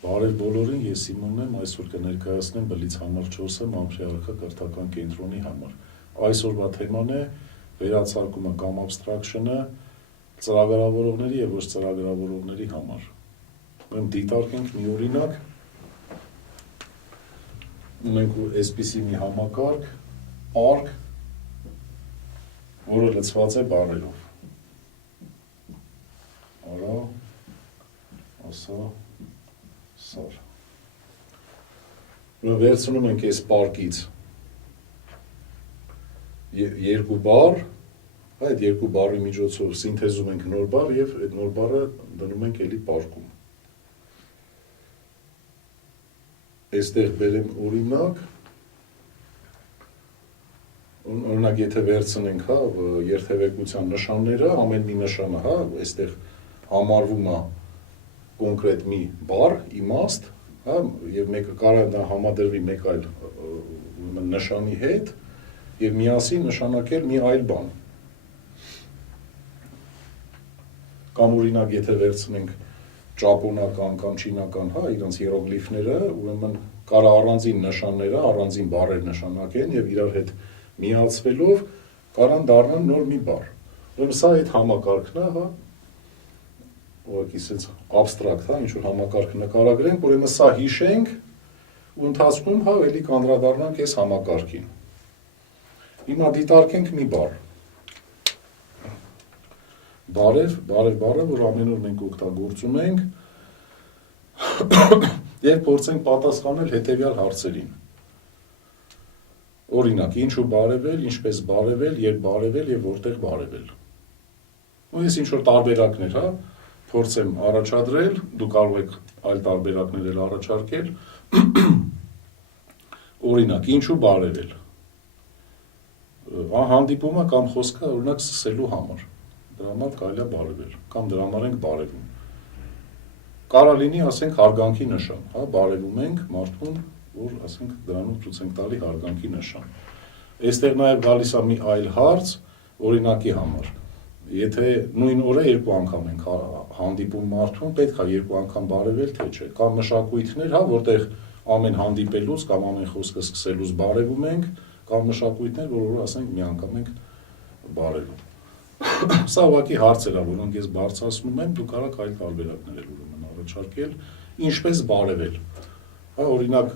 Բարև բոլորին, ես Սիմոնն եմ, այսօր կներկայացնեմ բլից համար 4-ը Մամփրի արքա կրթական կենտրոնի համար։ Այսօրվա թեման է վերացարկումը կամ abstraction-ը ծրագրավորողների եւ ոչ ծրագրավորողների համար։ Ուրեմն դիտարկենք մի օրինակ, ունենք այսպիսի մի համակարգ, park, որը լցված է բառերով։ Արա, ասա, սար։ Վերցնում ենք այս պարկից երկու բառ, այդ երկու բառի միջոցով սինթեզում ենք նոր բառ եւ այդ նոր բառը դնում ենք էլի պարկում։ Այստեղ բերեմ օրինակ, օրինակ եթե վերցնենք, հա, երթևեկության նշանները, ամեն մի նշանը, հա, այստեղ համարվում է կոնկրետ մի բառ, իմաստ, հա, եւ մեկը կարող է դա համադրվի մեկ այլ նշանի հետ եւ միասին նշանակել մի այլ բան։ Կամ օրինակ եթե վերցնենք ճապոնական կամ չինական, հա, իրենց հիերոգլիֆները, ուրեմն կարող առանձին նշանները, առանձին բառեր նշանակեն եւ իրար հետ միացվելով կարան դառնան նոր մի բառ։ Ուրեմն սա այդ համակարգն է, հա, ուղղակի sense abstract, հա, ինչ որ համակարգ նկարագրենք, ուրեմն սա հիշենք ու ընթացքում, հա, էլի կանդրադառնանք այս համակարգին։ Հիմա դիտարկենք մի բառ։ Բարև բառը, որ ամեն օր մենք օգտագործում ենք եւ փորձենք պատասխանել հետեւյալ հարցերին։ Օրինակ, ինչու բարևել, ինչպես բարևել, երբ բարևել եւ որտեղ բարևել։ Ու ես ինչ որ տարբերակներ, հա, փորձեմ առաջադրել, դու կարող եք այլ տարբերակներ էլ առաջարկել։ Օրինակ, ինչու բարևել։ Հանդիպումը կամ խոսքը օրինակ սկսելու համար։ Դրա համար կարելի է բարևել, կամ դրա համար ենք բարևում։ Կարա լինի, ասենք, հարգանքի նշան, հա, բարևում ենք մարդուն, որ, ասենք, դրանով ցույց ենք տալի հարգանքի նշան։ Այստեղ նաև գալիս է մի այլ հարց, օրինակի համար։ Եթե նույն օրը երկու անգամ ենք հանդիպում մարդուն, պետք է երկու անգամ բարևել, թե չէ։ Կամ մշակույթներ, հա, որտեղ ամեն հանդիպելուց կամ ամեն խոսքը սկսելուց բարևում ենք, կամ մշակույթներ, որ ասենք մի անգամ ենք բարևում։ Սա ուղղակի հարցեր է, որոնք ես բարձրացնում եմ, դու կարող այլ տարբերակներ ուրեմն առաջարկել, ինչպես բարևել։ Հա, օրինակ,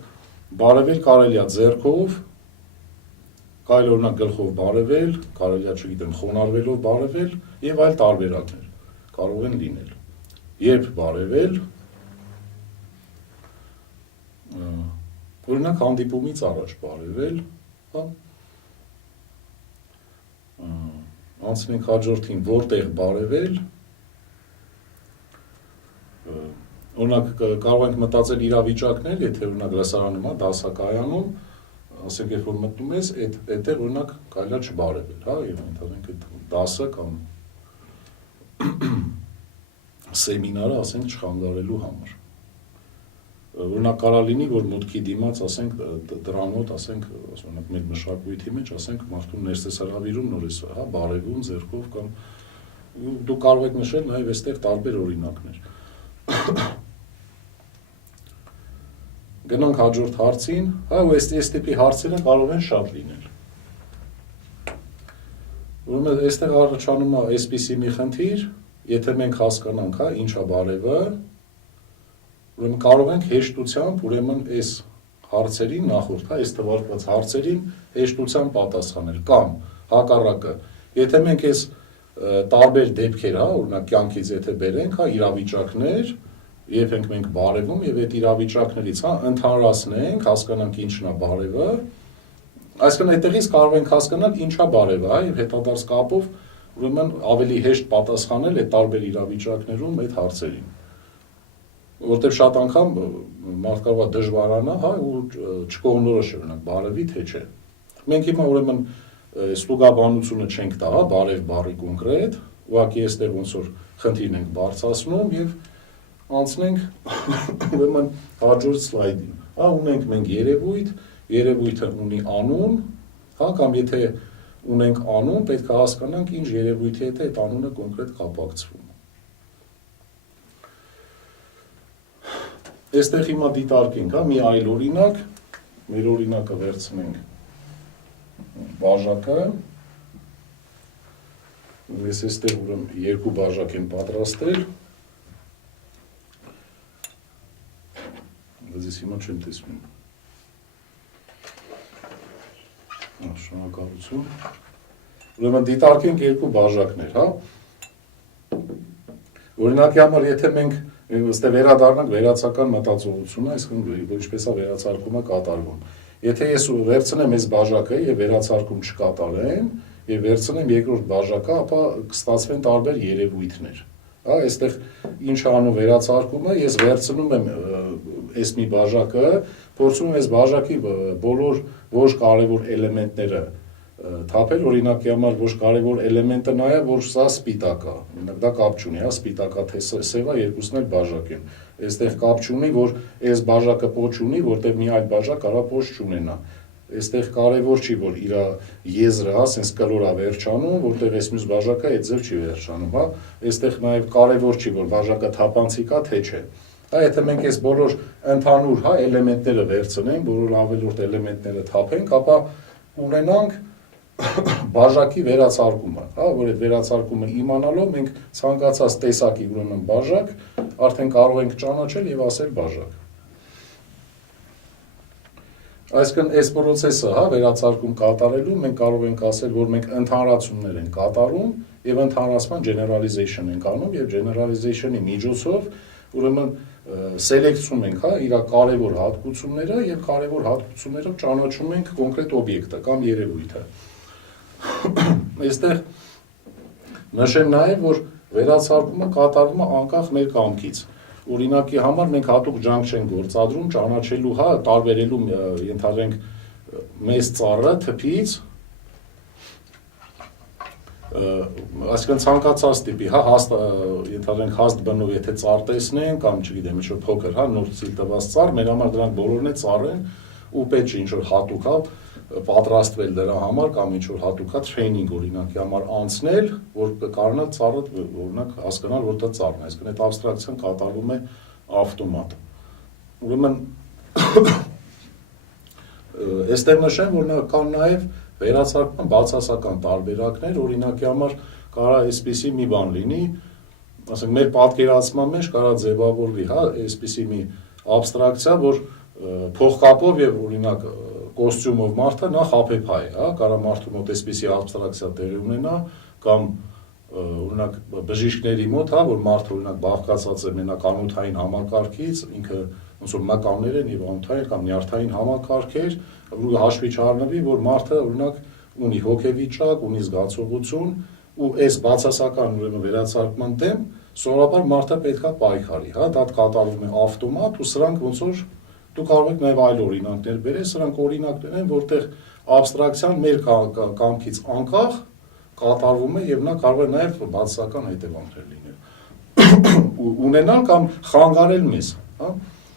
բարևել կարելի է ձեռքով, կարելի է օրինակ գլխով բարևել, կարելի է, չգիտեմ, խոնարհվելով բարևել եւ այլ տարբերակներ կարող են լինել։ Երբ բարևել, օրինակ հանդիպումից առաջ բարևել, հա, անցնենք հաջորդին, որտեղ բարևել, օրինակ կարող ենք մտածել իրավիճակներ, եթե օրինակ լսարանում է, դասակայանում, ասենք երբ որ մտնում ես, այդտեղ օրինակ կարելի է չբարևել, հա, եւ ընդհանրենք այդ դասը կամ սեմինարը, ասենք, չխանգարելու համար։ Օրինակ կարող լինի, որ մուտքի դիմաց, ասենք, դրանոտ, ասենք, օրինակ մեր մշակույթի մեջ, ասենք, մարդուն ներս ես հրավիրում նորից, հա, բարևում, ձեռքով կամ դու կարող եք նշել նաև այստեղ տարբեր օրինակներ։ Գնանք հաջորդ հարցին, հա, ու այս տիպի հարցերը կարող են շատ լինել։ Ուրեմն այստեղ առաջանում է այսպիսի մի խնդիր, եթե մենք հասկանանք, հա, ինչ է բարևը, ուրեմն կարող ենք հեշտությամբ, ուրեմն այս հարցերին նախորդ, հա, այս թվարկված հարցերին հեշտությամբ պատասխանել, կամ հակառակը, եթե մենք այս տարբեր դեպքեր, հա, օրինակ կյանքից եթե բերենք, հա, իրավիճակներ, երբ ենք մենք բարևում եւ այդ իրավիճակներից, հա, ընդհանրացնենք, հասկանանք ինչն է բարևը, այսինքն այդտեղից կարող ենք հասկանալ ինչ է բարևը, հա, եւ հետադարձ կապով, ուրեմն ավելի հեշտ պատասխանել այդ տարբեր իրավիճակներում այդ հարցերին։ Որտեղ շատ անգամ մարդ կարող է դժվարանա, հա, ու չկողմնորոշ է օրինակ բարևի թե չէ։ Մենք հիմա ուրեմն ստուգաբանությունը չենք տա, հա, բարև բառի կոնկրետ, ուղղակի այստեղ ոնց որ խնդիրն ենք բարձրացնում եւ անցնենք ուրեմն հաջորդ սլայդին։ Հա, ունենք մենք երևույթ, երևույթը ունի անուն, հա, կամ եթե ունենք անուն, պետք է հասկանանք ինչ երևույթի հետ է այդ անունը կոնկրետ կապակցվում։ Այստեղ հիմա դիտարկենք, հա, մի այլ օրինակ, մեր օրինակը վերցնենք բաժակը, ես այստեղ ուրեմն երկու բաժակ եմ պատրաստել, բայց ես հիմա չեմ տեսնում, շնորհակալություն, ուրեմն դիտարկենք երկու բաժակներ, հա, օրինակի համար, եթե մենք վերադառնանք վերացական մտածողությունը, այսինքն ինչպես է վերացարկումը կատարվում։ Եթե ես վերցնեմ այս բաժակը եւ վերացարկում չկատարեմ, եւ վերցնեմ երկրորդ բաժակը, ապա կստացվեն տարբեր երևույթներ։ Հա, այստեղ ինչ անում վերացարկումը, ես վերցնում եմ այս մի բաժակը, փորձում եմ այս բաժակի բոլոր ոչ կարևոր էլեմենտները թափել, օրինակի համար ոչ կարևոր էլեմենտը նա է, որ սա սպիտակ է, օրինակ դա կապ չունի, հա, սպիտակա թե սևա երկուսն էլ բաժակ են։ Այստեղ կապ չունի, որ այս բաժակը պոչ ունի, որտեղ մի այլ բաժակ կարա պոչ չունենա։ Այստեղ կարևոր չի, որ իր եզրը, հա, sense կլոր է վերջանում, որտեղ այս մյուս բաժակը այդ ձև չի վերջանում, հա։ Այստեղ նաև կարևոր չի, որ բաժակը թափանցիկ է, թե չէ։ Հա, եթե մենք այս բոլոր ընդհանուր, հա, էլեմենտները վերցնենք, բոլոր ավելորդ էլեմենտները թափենք, ապա ունենանք բաժակի վերացարկումը, հա, որ այդ վերացարկումը իմանալով մենք ցանկացած տեսակի ուրեմն բաժակ արդեն կարող ենք ճանաչել եւ ասել բաժակ։ Այսինքն այս process-ը, հա, վերացարկում կատարելու մենք կարող ենք ասել, որ մենք ընդհանրացումներ ենք կատարում եւ ընդհանրացման generalization ենք անում եւ generalization-ի միջոցով ուրեմն սելեկցում ենք, հա, իր կարևոր հատկությունները եւ կարևոր հատկություններով ճանաչում ենք կոնկրետ օբյեկտը կամ երևույթը։ Այստեղ նշեմ նաև, որ վերացարկումը կատարվում է անկախ մեր կամքից։ Օրինակի համար մենք հատուկ ջանք չենք գործադրում ճանաչելու, հա, տարբերելու ենթադրենք մեծ ծառը թփից, այսինքն ցանկացած տիպի, հա, ենթադրենք հաստ բնով եթե ծառ տեսնենք կամ չգիտեմ, ինչ-որ փոքր, հա, նոր ցիլ տված ծառ, մեր համար դրանք բոլորն է ծառ են ու պետք չի ինչ-որ հատուկ, հա, պատրաստվել դրա համար կամ ինչ-որ հատուկ է տրեյնինգ օրինակի համար անցնել, որ կարողանա ծառը օրինակ հասկանալ, որ դա ծառն է, այսինքն այդ աբստրակցիան կատարվում է ավտոմատ։ Ուրեմն այստեղ նշեմ, որ կան նաև վերացարկման բացասական տարբերակներ, օրինակի համար կարա այսպիսի մի բան լինի, ասենք մեր պատկերացման մեջ կարա ձևավորվի, հա, այսպիսի մի աբստրակցիա, որ փողկապով եւ օրինակ կոստյումով մարդը նա խաբեբայ է, հա, կարա մարդու մոտ այսպիսի աբստրակցիա տեղի ունենա կամ օրինակ բժիշկների մոտ, հա, որ մարդը օրինակ բաղկացած է մենակ անոթային համակարգից, ինքը ոնց որ մկաններ են եւ անոթային կամ նյարդային համակարգեր, ու հաշվի չառնվի, որ մարդը օրինակ ունի հոգեվիճակ, ունի զգացողություն ու այս բացասական ուրեմն վերացարկման դեմ սովորաբար մարդը պետքա պայքարի, հա, դա կատարվում է ավտոմատ ու սրանք ոնց որ դու կարող եք նաև այլ օրինակներ բերել, սրանք օրինակներ են, որտեղ աբստրակցիան մեր կամքից անկախ կատարվում է եւ նա կարող է նաև բացասական հետևանքներ լինել։ Ունենալ կամ խանգարել մեզ, հա։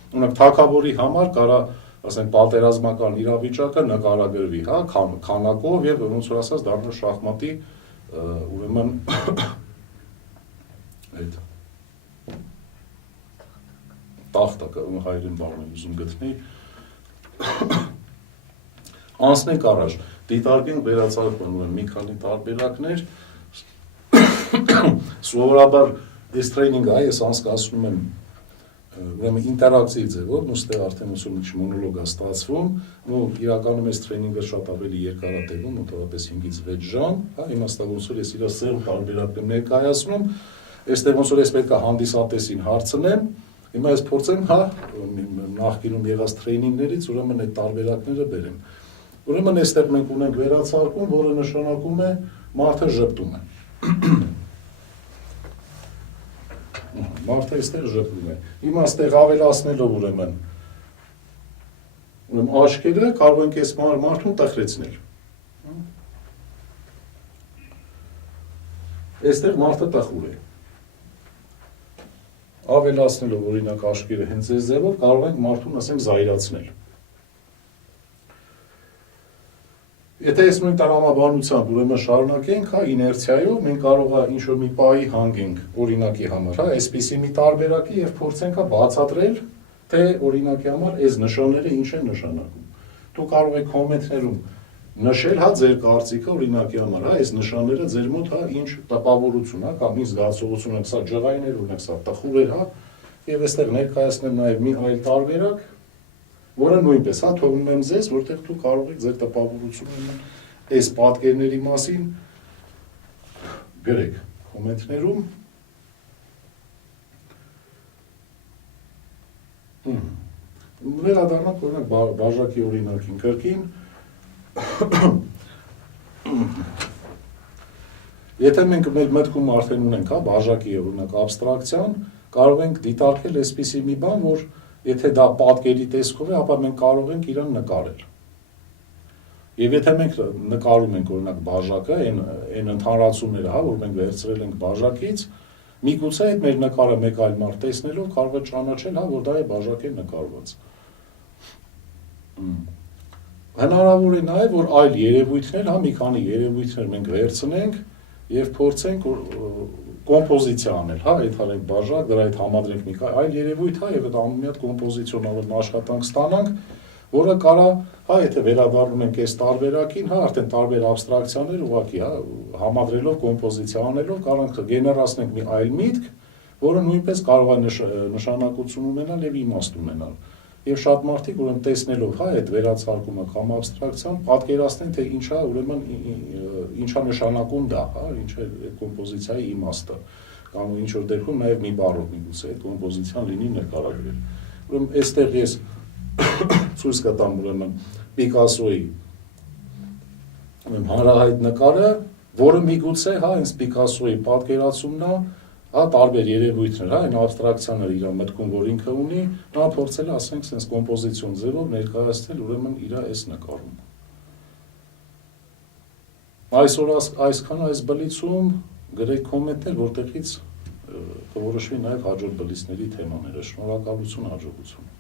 Օրինակ թագավորի համար կարա, ասենք, պատերազմական իրավիճակը նկարագրվի, հա, քանակով եւ ոնց որ ասած դառնա շախմատի ուրեմն այդ տախտակը հայերեն բառն եմ ուզում գտնի, անցնենք առաջ, դիտարկենք վերացարկման ուրեմն մի քանի տարբերակներ, սովորաբար այս տրեյնինգը ես անցկացնում եմ ուրեմն ինտերակցիվ ձևով, նստեղ արդեն ուսում ինչ մոնոլոգ է ստացվում, ու իրականում այս տրեյնինգը շատ ավելի երկար է տևում, մոտավորապես 5-ից 6 ժամ, հա, իմաստով ոնց որ ես իր սերտ տարբերակներ ներկայացնում, այստեղ ոնց որ ես պետք է հանդիսատեսին հարցնեմ, հիմա ես փորձեմ, հա, նախկինում եղած տրեյնինգներից ուրեմն այդ տարբերակները բերեմ։ Ուրեմն այստեղ մենք ունենք վերացարկում, որը նշանակում է մարդը ժպտում է։ Մարդը այստեղ ժպտում է։ Հիմա այստեղ ավելացնելով ուրեմն աչքերը կարող ենք այս մարդուն տխրեցնել։ Այստեղ մարդը տխուր է։ Ավելացնելով օրինակ աչքերը հենց այս ձևով կարող ենք մարդուն, ասենք, զայրացնել։ Եթե այս նույն տրամաբանությամբ ուրեմն շարունակենք, հա, իներցիայով մենք կարող է ինչ-որ մի պահի հանգենք օրինակի համար, հա, այսպիսի մի տարբերակի եւ փորձենք հա բացատրել թե օրինակի համար այս նշանները ինչ են նշանակում։ Դու կարող եք կոմենտներում նշել, հա, ձեր կարծիքը օրինակի համար, հա, այս նշանները ձեր մոտ, հա, ինչ տպավորություն, հա, կամ ինչ զգացողություն եք, սա ջղայներ ունեք, սա տխուր է, հա, եւ այստեղ ներկայացնեմ նաեւ մի այլ տարբերակ, որը նույնպես, հա, թողնում եմ ձեզ, որտեղ դու կարող եք ձեր տպավորությունը այս պատկերների մասին գրեք կոմենտներում։ Վերադառնանք օրինակ բաժակի օրինակին կրկին։ Եթե մենք մեր մտքում արդեն ունենք, հա, բաժակի օրինակ абստրակցիան, կարող ենք դիտարկել այսպիսի մի բան, որ եթե դա պատկերի տեսքով է, ապա մենք կարող ենք իրան նկարել։ Եվ եթե մենք նկարում ենք օրինակ բաժակը, այն ընդհանրացումները, հա, որ մենք վերցրել ենք բաժակից, միգուցե այդ մեր նկարը մեկ այլ մարդ տեսնելով կարող է ճանաչել, հա, որ դա է բաժակի նկարված։ Հնարավոր է նաև, որ այլ երևույթներ, հա, մի քանի երևույթներ մենք վերցնենք եւ փորձենք կոմպոզիցիա անել, հա, այդ հարենք բաժակ, դրա հետ համադրենք մի այլ երևույթ, հա, եւ այդ անում մի հատ կոմպոզիցիոնալ աշխատանք ստանանք, որը կարա, հա, եթե վերադառնում ենք այս տարբերակին, հա, արդեն տարբեր абստրակցիաներ ուղղակի, հա, համադրելով կոմպոզիցիա անելով կարանք գեներացնենք մի այլ միտք, որը նույնպես կարող է նշանակություն ունենալ եւ իմաստ ունենալ։ Եվ շատ մարդիկ ուրեմն տեսնելով, հա, այդ վերացարկումը կամ абստրակցիան, պատկերացնեն, թե ինչա, ուրեմն ինչա նշանակում դա, հա, ինչ է այդ կոմպոզիցիայի իմաստը, կամ ինչ որ դեպքում նաեւ մի բառով միգուցե այդ կոմպոզիցիան լինի նկարագրել։ Ուրեմն այստեղ ես ցույց կտամ ուրեմն Պիկասոյի հանրահայտ նկարը, որը միգուցե, հա, այս Պիկասոյի պատկերացումն է, հա, տարբեր երևույթներ, հա, այն абստրակցիաները իր մտքում, որ ինքը ունի, նա փորձել է, ասենք, sense կոմպոզիցիոն ձևով ներկայացնել ուրեմն իր այս նկարում։ Այսօր այսքան այս բլիցում գրեք կոմենտներ, որտեղից կորոշվի նաև հաջորդ բլիցների թեմաները։ Շնորհակալություն, հաջողություն։